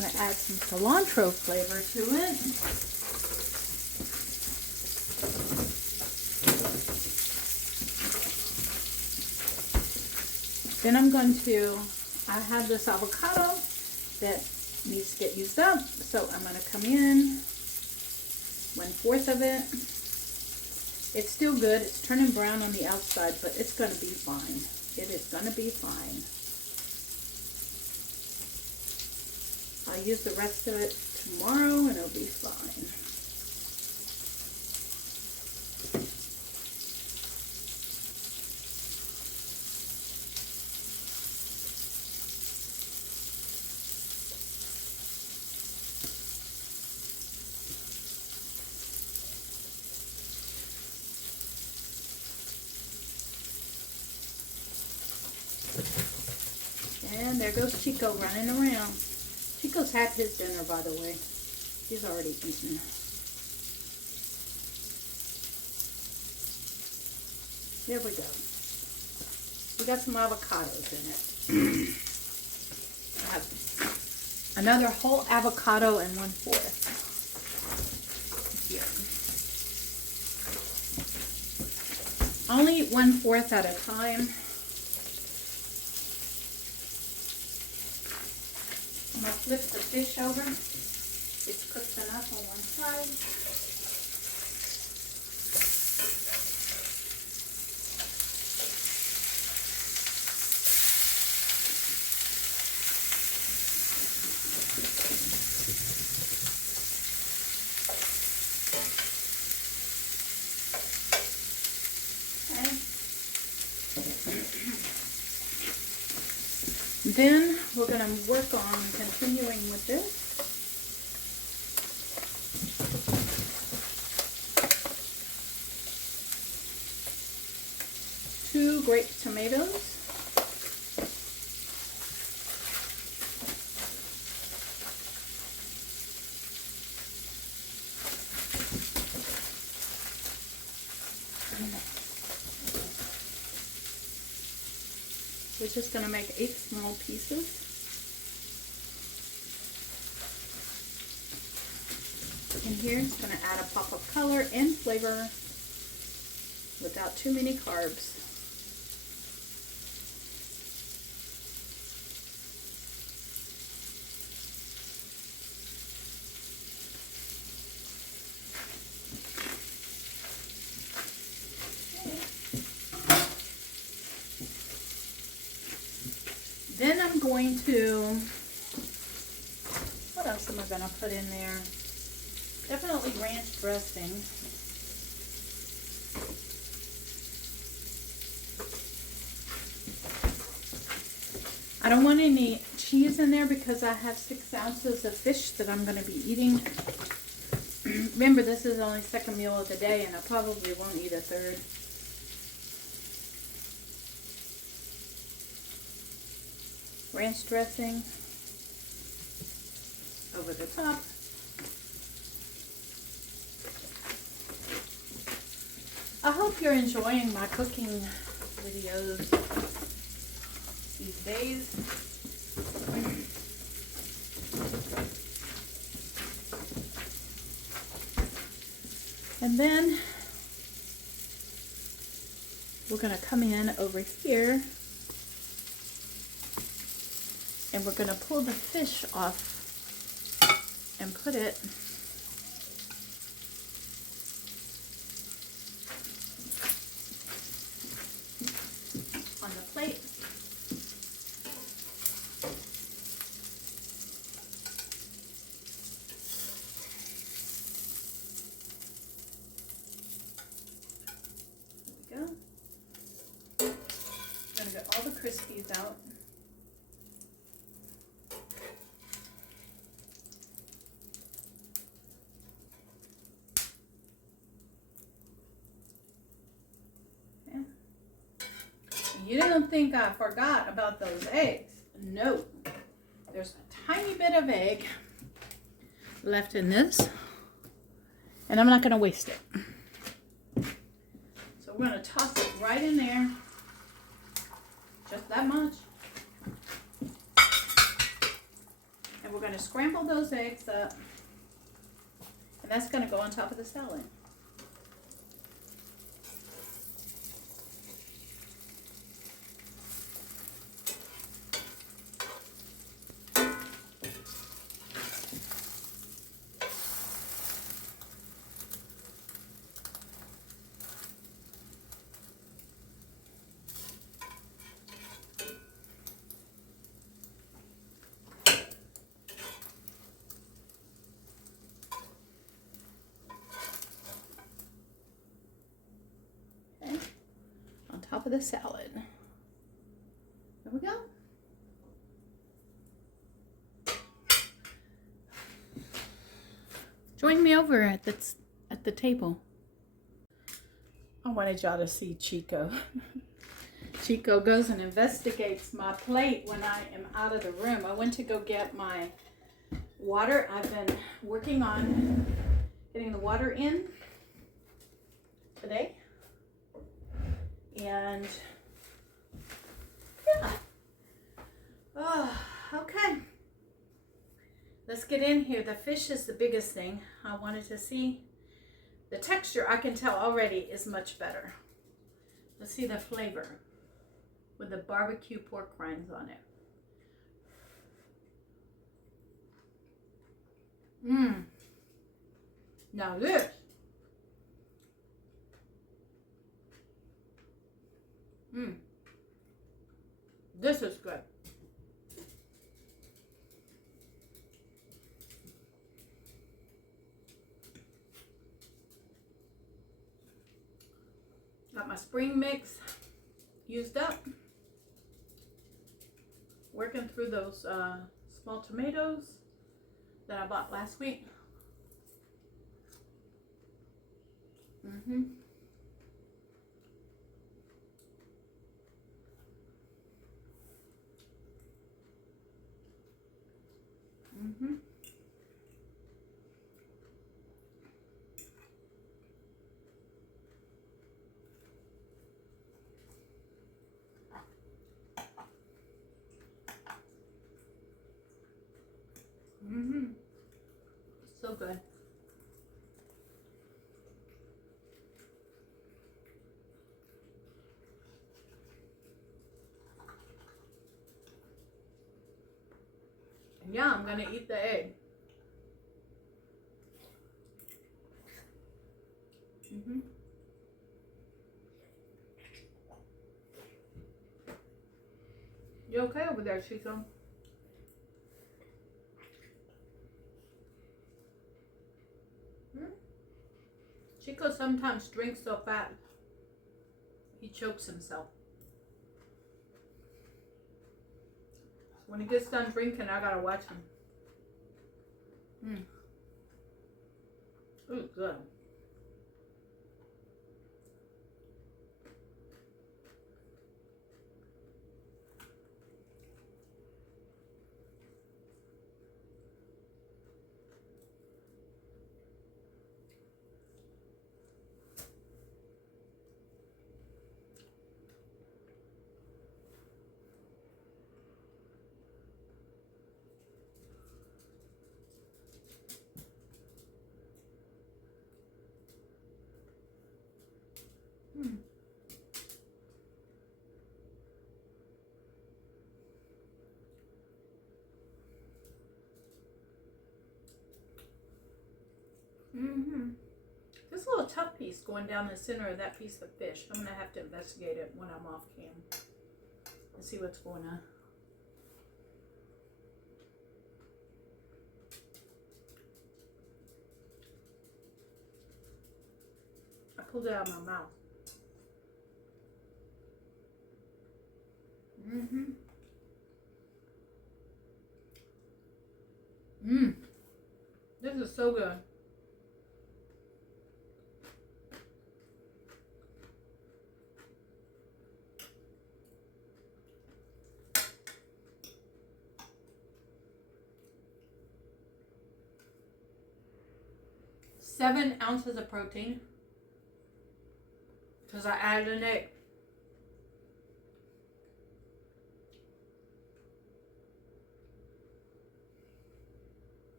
I'm going to add some cilantro flavor to it. Then I have this avocado that needs to get used up, so I'm going to come in 1/4 of it. It's still good. It's turning brown on the outside, but it's going to be fine. It is going to be fine. I'll use the rest of it tomorrow and it'll be fine. And there goes Chico running around. Chico's had his dinner, by the way. He's already eaten. There we go. We got some avocados in it. I have another whole avocado and 1/4 here. Only 1/4 at a time. I'm going to flip the fish over. It's cooked enough on one side. Then we're going to work on continuing with this. Two grape tomatoes. We're just going to make 8 small pieces. And here it's going to add a pop of color and flavor without too many carbs. Then I'm going to, what else am I going to put in there? Definitely ranch dressing. I don't want any cheese in there because I have 6 ounces of fish that I'm going to be eating. Remember, this is only second meal of the day and I probably won't eat a third. Ranch dressing over the top. I hope you're enjoying my cooking videos these days. And then we're going to come in over here and we're going to pull the fish off and put it on the plate. There we go. I'm going to get all the Crispies out. You didn't think I forgot about those eggs. No. There's a tiny bit of egg left in this, and I'm not going to waste it. So we're going to toss it right in there. Just that much. And we're going to scramble those eggs up, and that's going to go on top of the salad. Top of the salad. There we go. Join me over at the table. I wanted y'all to see Chico. Chico goes and investigates my plate when I am out of the room. I went to go get my water. I've been working on getting the water in today. And yeah. Oh, okay. Let's get in here. The fish is the biggest thing. I wanted to see the texture. I can tell already is much better. Let's see the flavor with the barbecue pork rinds on it. Now this. This is good. Got my spring mix used up. Working through those small tomatoes that I bought last week. So good. Yeah, I'm gonna eat the egg. You okay over there, Chico? Chico sometimes drinks so fast he chokes himself. When he gets done drinking, I gotta watch him. Ooh, good. a little tough piece going down the center of that piece of fish. I'm going to have to investigate it when I'm off cam and see what's going on. I pulled it out of my mouth. This is so good. Seven ounces of protein because I added an egg.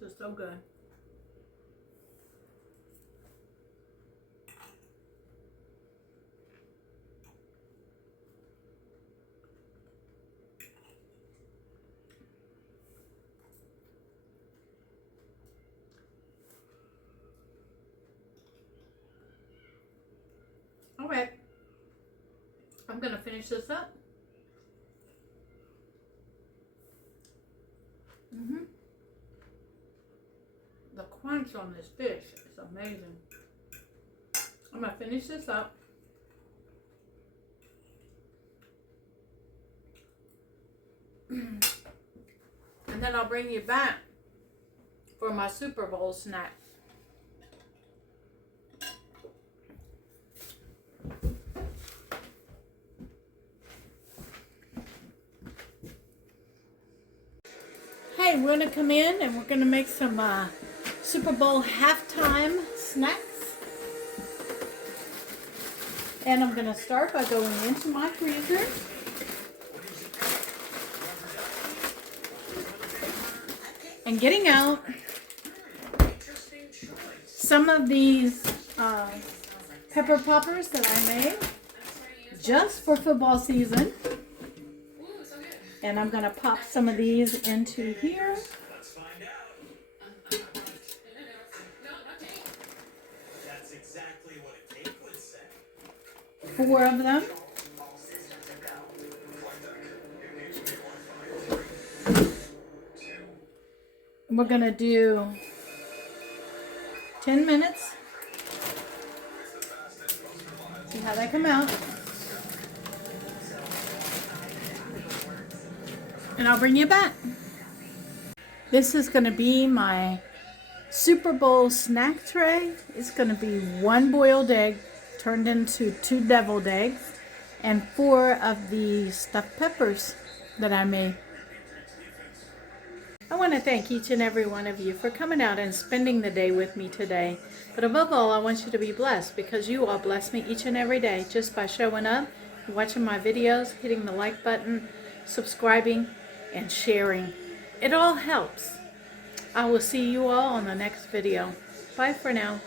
This is so good. All right, I'm gonna finish this up. The crunch on this fish is amazing. I'm gonna finish this up. And then I'll bring you back for my Super Bowl snack. Hey, we're gonna come in and we're gonna make some Super Bowl halftime snacks. And I'm gonna start by going into my freezer. And getting out some of these pepper poppers that I made just for football season. And I'm going to pop some of these into here. Four of them. We're going to do 10 minutes. See how they come out. And I'll bring you back. This is going to be my Super Bowl snack tray. It's going to be 1 boiled egg turned into 2 deviled eggs and 4 of the stuffed peppers that I made. I want to thank each and every one of you for coming out and spending the day with me today. But above all, I want you to be blessed because you all bless me each and every day just by showing up, watching my videos, hitting the like button, subscribing, and sharing. It all helps. I will see you all on the next video. Bye for now.